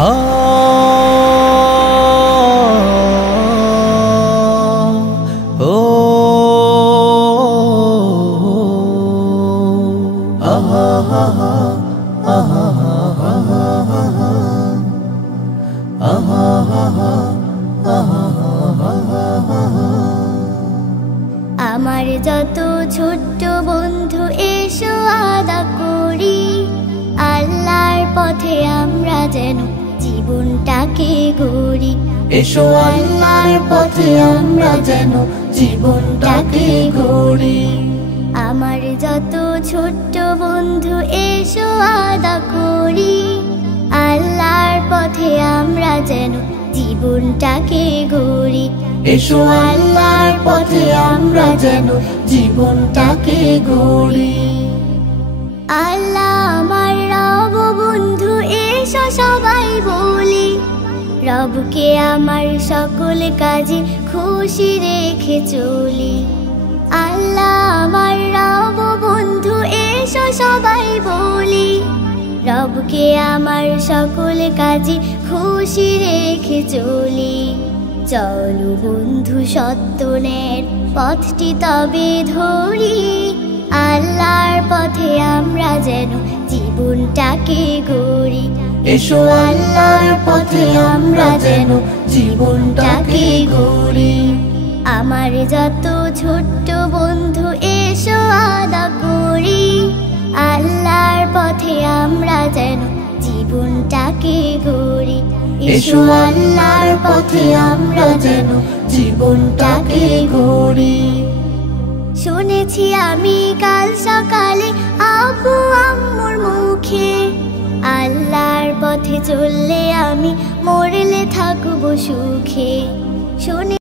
আমার যত ছোট্ট বন্ধু এসো আদা করি আল্লাহর পথে আমরা যেন জীবনটাকে গড়ি। এসো আল্লাহর পথে আমরা যেন জীবনটাকে গড়ি। আমার যত ছোট্ট বন্ধু এসো আদা করি আল্লাহর পথে আমরা যেন জীবনটাকে গড়ি। এসো আল্লাহর পথে আমরা যেন জীবনটাকে গড়ি। আল্লাহ আমার রব বন্ধু এসো সবাই বলি রবকে আমার সকল কাজে খুশি রেখে চলি। আল্লাহ আমার রব বন্ধু এসো সবাই বলি রবকে আমার সকল কাজে খুশি রেখে চলি। চলো বন্ধু সত্যনের পথটি তবে ধরি আল্লাহর পথে আমরা যেন জীবনটাকে গড়ি। এসো আল্লাহর পথে আমরা যেন জীবনটাকে গড়ি। আমার যত ছোট্ট বন্ধু এসো আদা করি আল্লাহর পথে আমরা যেন জীবনটাকে গড়ি। এসো আল্লাহর পথে আমরা যেন জীবনটাকে গড়ি। শুনেছি আমি কাল সকালে আব্বু আম্মুর মুখে আল্লাহর পথে চললে আমি মরলে থাকবো সুখে। শুনে